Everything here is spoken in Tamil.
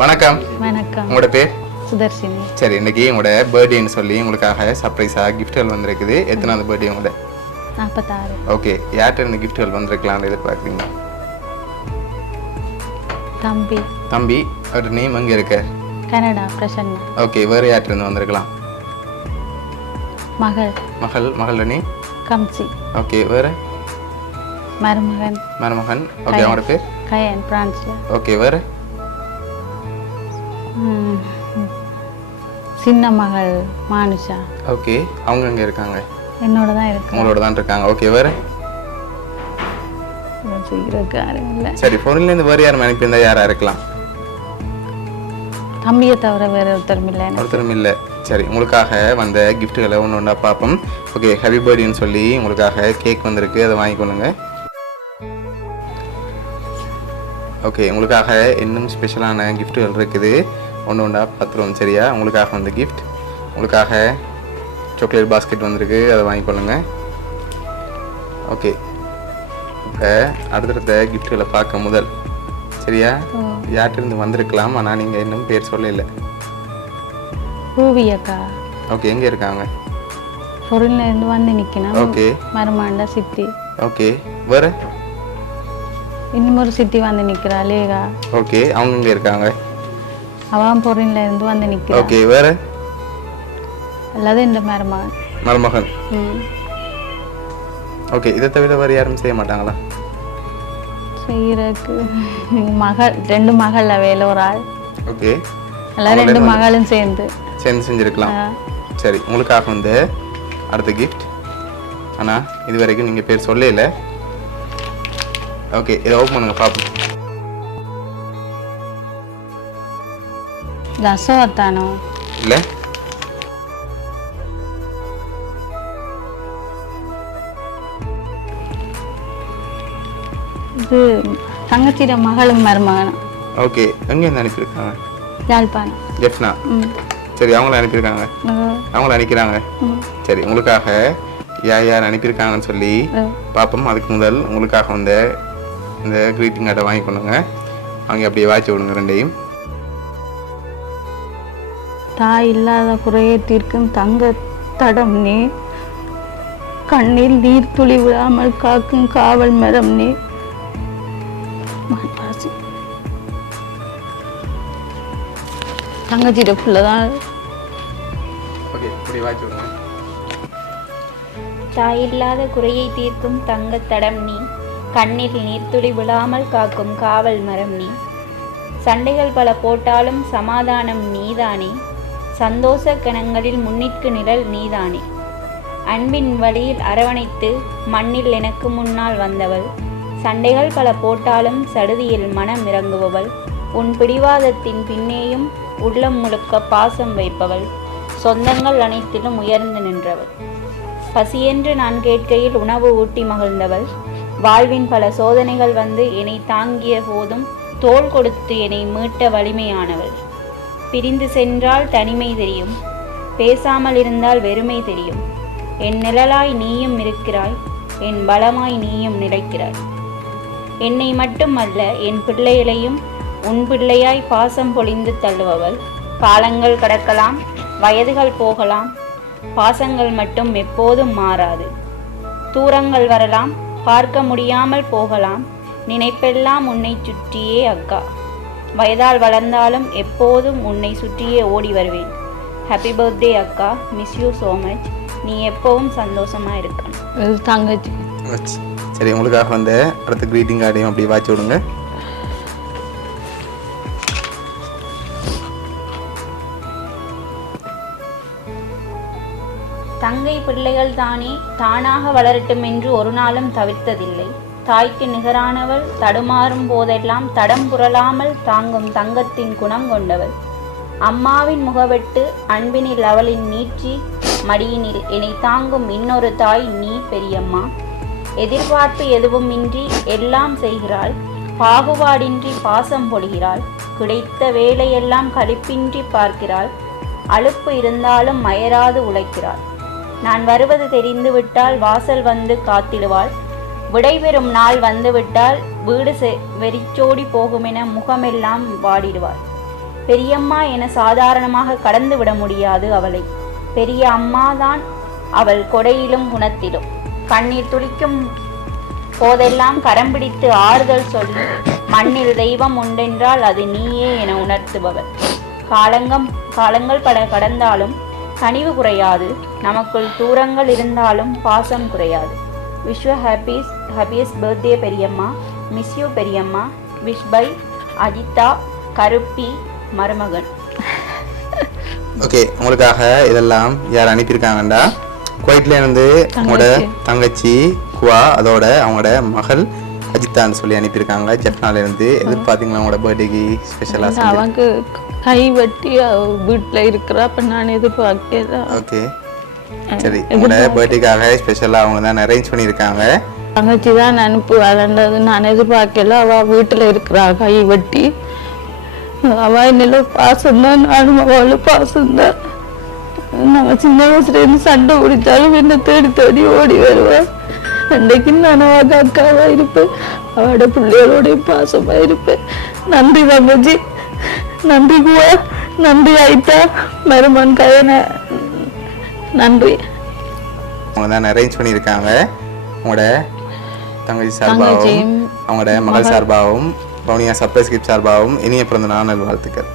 வணக்கம். வணக்கம். உங்களோட பேர்? சுதர்ஷினி. சரி, இன்னைக்கு உங்களோட பர்த்டேன்னு சொல்லி உங்களுக்காக சர்ப்ரைஸாக கிஃப்ட்கள் வந்திருக்குது. எத்தனாவது பர்த்டே உங்களோட? 46. ஓகே, யார்கிட்ட இருந்து கிஃப்ட்கள் வந்திருக்கலாம்னு எதிர்பார்க்குறீங்க? தம்பி. தம்பி, அவர் நேம் எங்கே இருக்க? கனடா, பிரசன்னா. ஓகே, வேறு யார்கிட்ட இருந்து வந்திருக்கலாம்? மகள். மகளோட நேம்? கம்சி. ஓகே, வேறு? மருமகன். ஓகே, அவங்களோட பேர்? கயன், பிரான்ஸ்ல. ஓகே, வேறு? சின்ன மகள் மானுஷா. ஓகே, அவங்க எங்கே இருக்காங்க? என்னோட தான் இருக்கு. உங்களோட தான் இருக்காங்க. ஓகே, வேறு? சரி, ஃபோன்லேருந்து வேறு யாரும் அனுப்பியிருந்தா யாராக இருக்கலாம்? தம்பியை தவிர வேறு ஒருத்தரும் இல்லை. சரி, உங்களுக்காக வந்த கிஃப்ட்டுகளை ஒன்று ஒன்றா பார்ப்போம். ஓகே, ஹாப்பி பர்த்டேன்னு சொல்லி உங்களுக்காக கேக் வந்திருக்கு, அதை வாங்கிக்கொள்ளுங்க. ஓகே, உங்களுக்காக இன்னும் ஸ்பெஷலான கிஃப்ட்டுகள் இருக்குது, ஒன்று ஒன்றா பார்த்துருவோம். சரியா? உங்களுக்காக வந்த கிஃப்ட், உங்களுக்காக சாக்லேட் பாஸ்கெட் வந்திருக்கு, அதை வாங்கிக்கொள்ளுங்க. ஓகே, இப்போ அடுத்தடுத்த கிஃப்ட்டுகளை பார்க்க முதல். சரியா? யார்கிட்ட வந்திருக்கலாம், ஆனால் நீங்கள் இன்னும் பேர் சொல்லல. ரூபி அக்கா. ஓகே, எங்கே இருக்காங்க? பொருள்ல இருந்து வந்து நிற்கணும். ஓகே. மருமாண்டா சித்தி. ஓகே, வேறு? இன்னும் ஒரு சித்தி வந்து நிற்கிறா, லேகா. ஓகே, அவங்க எங்கே இருக்காங்க? அவன் பொருள்ல இருந்து வந்து நிற்கிறா. ஓகே, வேறு? அல்லது இந்த மருமகன். ஓகே, இதை தவிர வேறு யாரும் செய்ய மாட்டாங்களா? செய்யறதுக்கு மகள், 2 மகள் வேலை, ஒரு ஆள். ஓகே, எல்லாம் 2 மகளும் சேர்ந்து செஞ்சிருக்கலாம். சரி, உங்களுக்காக வந்து அடுத்த கிஃப்ட், ஆனால் இது வரைக்கும் நீங்கள் பேர் சொல்லல. ஓகே, இதை ஓப்பன் பண்ணுங்க பார்ப்போம். தசோத்தானோ இல்லை, இது தங்கச்சியோட மகளும் மருமகனும். ஓகே, எங்கேருந்து அனுப்பியிருக்காங்க? யாழ்ப்பாணம். ஜெஃப்னா. சரி, அவங்கள அனுப்பியிருக்காங்க, அவங்கள அனுப்பிக்கிறாங்க. சரி, உங்களுக்காக யார் அனுப்பியிருக்காங்கன்னு சொல்லி பார்ப்போம். அதுக்கு முதல் உங்களுக்காக வந்து இந்த க்ரீட்டிங் கார்டை வாங்கி கொண்டுங்க, அவங்க அப்படியே வாய்ச்சி விடுங்க ரெண்டையும். தாய் இல்லாத குறையை தீர்க்கும் தங்க தடம் நீ, கண்ணில் நீர் துளி விடாமல் காக்கும் காவல் மரம் நீ. தங்கச்சிட புள்ளதான். ஓகே, இப்படி வாய்ச்சி விடுங்க. தாயில்லாத குறையை தீர்க்கும் தங்கத் தடம் நீ, கண்ணில் நீர்த்துளி விழாமல் காக்கும் காவல் மரம் நீ. சண்டைகள் பல போட்டாலும் சமாதானம் நீதானே, சந்தோஷ கணங்களில் முன்னிற்கு நிழல் நீதானே. அன்பின் வழியில் அரவணைத்து மண்ணில் எனக்கு முன்னால் வந்தவள், சண்டைகள் பல போட்டாலும் சடுதியில் மனம் இறங்குபவள். உன் பிடிவாதத்தின் பின்னேயும் உள்ளம் முழுக்க பாசம் வைப்பவள், சொந்தங்கள் அனைத்திலும் உயர்ந்து நின்றவள். பசியென்று நான் கேட்கையில் உணவு ஊட்டி மகிழ்ந்தவள், வாழ்வின் பல சோதனைகள் வந்து என்னை தாங்கிய போதும் தோள் கொடுத்து என்னை மீட்ட வலிமையானவள். பிரிந்து சென்றால் தனிமை தெரியும், பேசாமல் இருந்தால் வெறுமை தெரியும். என் நிழலாய் நீயும் இருக்கிறாய், என் பலமாய் நீயும் நிலைக்கிறாய். என்னை மட்டுமல்ல என் பிள்ளைகளையும் உன் பிள்ளையாய் பாசம் பொழிந்து தள்ளுபவள். காலங்கள் கடக்கலாம், வயதுகள் போகலாம், பாசங்கள் மட்டும் எப்போதும் மாறாது. தூரங்கள் வரலாம், பார்க்க முடியாமல் போகலாம், நினைப்பெல்லாம் உன்னை சுற்றியே அக்கா. வயதால் வளர்ந்தாலும் எப்போதும் உன்னை சுற்றியே ஓடி வருவேன். ஹாப்பி பர்த்டே அக்கா, மிஸ் யூ ஸோ மச். நீ எப்பவும் சந்தோஷமா இருக்கணும். தங்கச்சி. சரி, உங்களுக்காக வந்து அடுத்த க்ரீட்டிங் கார்டையும் அப்படி வாய்ச்சி விடுங்க. தங்கை பிள்ளைகள் தானே தானாக வளரட்டும் என்று ஒரு நாளும் தவிர்த்ததில்லை. தாய்க்கு நிகரானவள், தடுமாறும் போதெல்லாம் தடம் புரளாமல் தாங்கும் தங்கத்தின் குணம் கொண்டவள். அம்மாவின் முகவெட்டு அன்பினில் அவளின் நீட்சி, மடியினில் என்னை தாங்கும் இன்னொரு தாய் நீ பெரியம்மா. எதிர்பார்ப்பு எதுவும் இன்றி எல்லாம் செய்கிறாள், பாகுபாடின்றி பாசம் பொழிகிறாள். கிடைத்த வேலையெல்லாம் களிப்பின்றி பார்க்கிறாள், அலுப்பு இருந்தாலும் மயராது உழைக்கிறாள். நான் வருவது தெரிந்துவிட்டால் வாசல் வந்து காத்திடுவாள், விடைபெறும் நாள் வந்துவிட்டால் வீடு வெறிச்சோடி போகுமென முகமெல்லாம் வாடிடுவாள். பெரியம்மா என சாதாரணமாக கடந்து விட முடியாது அவளை. பெரிய அம்மாதான் அவள் கொடையிலும் குணத்திலும். கண்ணீர் துளிக்கும் போதெல்லாம் கரம் பிடித்து ஆறுதல் சொல்லி மண்ணில் தெய்வம் உண்டென்றால் அது நீயே என உணர்த்துபவள். காலங்கள் பல கடந்தாலும் கனிவு குறையாது, நமக்குள் தூரங்கள் இருந்தாலும் பாசம் குறையாது. விஷ்வ ஹாப்பியஸ்ட் பர்த்டே பெரியம்மா. மிஸ் யூ பெரியம்மா. விஷ் பை அஜிதா கருப்பி மருமகன். ஓகே, உங்களுக்காக இதெல்லாம் யார் அனுப்பியிருக்காங்கண்டா, குவைட்லேருந்து அவங்களோட தங்கச்சி குவா, அதோட அவங்களோட மகள் அஜித்தான்னு சொல்லி அனுப்பியிருக்காங்க ஜெஃப்னாலேருந்து. எதிர்பார்த்தீங்களா உங்களோட பர்த்டேக்கு ஸ்பெஷலாக? அவங்க கை வெட்டி வீட்டில் இருக்கிறா, அப்போ நான் எதிர்பார்க்கல. ஓகே சரி, உங்களோட பர்த்டேக்காக ஸ்பெஷலாக அவங்க தான் அரேஞ்ச் பண்ணியிருக்காங்க. தங்கச்சி தான் அனுப்புவாளன்றது நான் எதிர்பார்க்கல. அவள் வீட்டில் இருக்கிறா கை வெட்டி. அவள் என்னோட பாசம்தான், நானும் அவளும் பாசம்தான். நாங்கள் சின்ன வயசுலேருந்து சண்டை பிடிச்சாலும் என்னை தேடி தேடி ஓடி வருவேன். அன்றைக்கு நான் அவள் அக்காவாக இருப்பேன், அவளோட பிள்ளைகளோடையும் பாசமாக இருப்பேன். நன்றி தங்கச்சி, நன்றி குவா, நன்றி ஐட்டா மருமன் கயன, நன்றி. அவங்க தான் அரேஞ்ச் பண்ணியிருக்காங்க. உங்களோட தங்கச்சி சார்பாகவும் அவங்களோட மகள் சார்பாகவும் பவுனியா சர்ப்ரைஸ் கிஃப்ட் சார்பாகவும் இனிய பிறந்த நாள் நல்வாழ்த்துக்கள்.